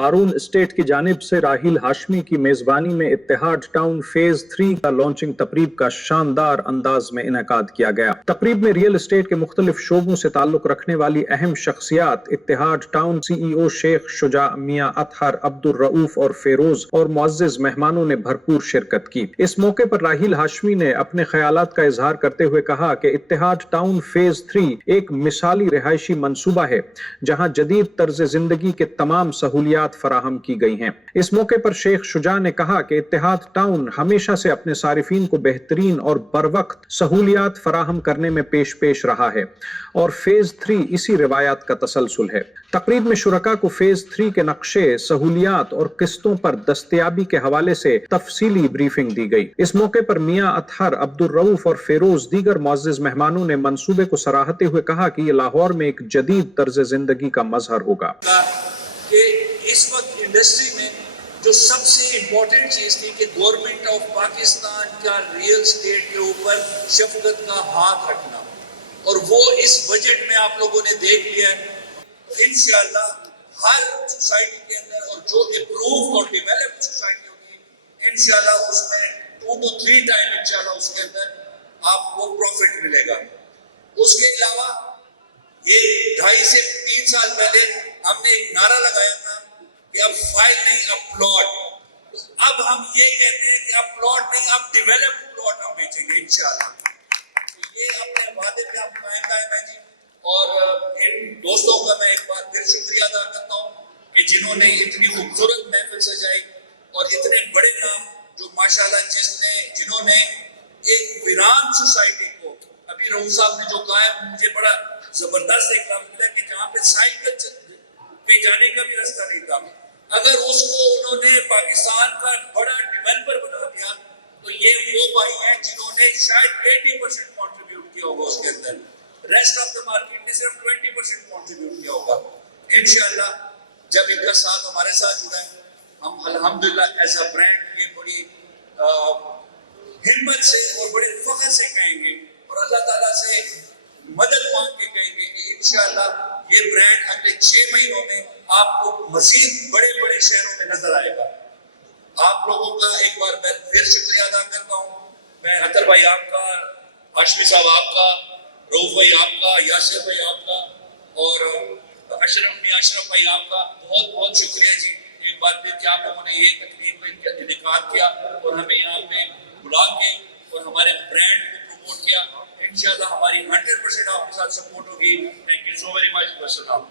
हारून state की जानिब से राहिल हाशमी की मेजबानी में इत्तेहाद टाउन फेज 3 का लॉन्चिंग तकरीब का शानदार अंदाज में इनेकाद किया गया। तकरीब में रियल एस्टेट के मुख्तलिफ शोबों से ताल्लुक रखने वाली अहम शख्सियात इत्तेहाद टाउन CEO शेख शुजा मियां अतहर अब्दुल रऊफ और फेरोज और मुअज्जिज मेहमानों ने भरपूर शिरकत की। इस मौके पर राहिल हाशमी ने अपने ख्यालात का इजहार करते हुए कहा कि इत्तेहाद टाउन फेज 3 एक मिसाली रिहायशी मंसूबा है जहां जदीद तर्ज जिंदगी के तमाम सहूलियात फराहम की गई हैं। इस मौके पर शेख शुजा ने कहा कि इत्तेहाद टाउन हमेशा से अपने सारिफीन को बेहतरीन और बरवक्त सहूलियात फराहम करने में पेश रहा है और फेज 3 इसी रिवायात का तसलसल है। तकरीब में शुरका को फेज 3 के नक्शे, सहूलियात और किस्तों पर दस्तयाबी के हवाले से तफसीली ब्रीफिंग दी गई। इस मौके पर मियां अतहर अब्दुल रऊफ और फेरोज दीगर मुअज्जिज मेहमानों ने मंसूबे को सराहते हुए कहा कि ये लाहौर में एक जदीद तर्ज जिंदगी का मजहर होगा। कि इस वक्त इंडस्ट्री में जो सबसे इम्पोर्टेंट चीज़ थी कि गवर्नमेंट ऑफ पाकिस्तान का रियल स्टेट के ऊपर शफकत का हाथ रखना, और वो इस बजट में आप लोगों ने देख लिया है। इंशाल्लाह हर सोसाइटी के अंदर और जो इम्प्रूव और डेवलप्ड सोसाइटी होगी इंशाल्लाह उसमें 2 to 3 टाइम इंशाल्लाह उसके अंदर आपको प्रॉफिट मिलेगा। उसके अलावा ये 2.5 से 3 साल पहले हमने एक नारा लगाया था कि अब फाइल नहीं अब प्लॉट, तो अब हम ये कहते हैं कि अब प्लॉट नहीं अब डेवलप्ड प्लॉट हम बेचेंगे इंशाल्लाह। तो ये अपने वादे पे हम कायम हैं जी। और इन दोस्तों का मैं एक बार फिर शुक्रिया अदा करता हूँ कि जिन्होंने इतनी खूबसूरत महफिल सजाई और इतने बड़े नाम जो माशाल्लाह जिन्होंने एक वीरान सोसाइटी को, अभी रहू साहब ने जो कहा है मुझे बड़ा जबरदस्त एक काम मिला कि जहाँ पे साइकिल पे जाने का भी रास्ता नहीं था, अगर उसको उन्होंने पाकिस्तान का बड़ा डेवलपर बना दिया तो ये वो भाई हैं जिन्होंने शायद 80% कंट्रीब्यूट किया होगा उसके अंदर, रेस्ट ऑफ द मार्केट ने सिर्फ 20% कंट्रीब्यूट किया होगा। इंशाल्लाह जब इनका साथ हमारे साथ जुड़ा है, हम अल्हम्दुलिल्लाह एज अ ब्रांड ये बड़ी हिम्मत से और बड़े फख्र से कहेंगे और अल्लाह ताला से मदद मांग के कहेंगे कि इंशाल्लाह ये ब्रांड अगले 6 महीनों में आपको मजीद बड़े बड़े शहरों में नजर आएगा। आप लोगों का एक बार मैं फिर शुक्रिया अदा करता हूँ। मैं अतर भाई आपका, हाशमी साहब आपका, रऊफ भाई आपका, यासिर भाई आपका और अशरफ भाई आपका बहुत बहुत शुक्रिया जी एक बार फिर कि आप लोगों ने ये तकरीब में इनेकाद किया और हमें यहाँ पे बुला के और हमारे ब्रांड को प्रमोट किया। इंशाल्लाह हमारी 100% आपके साथ सपोर्ट होगी। Thank you so very much.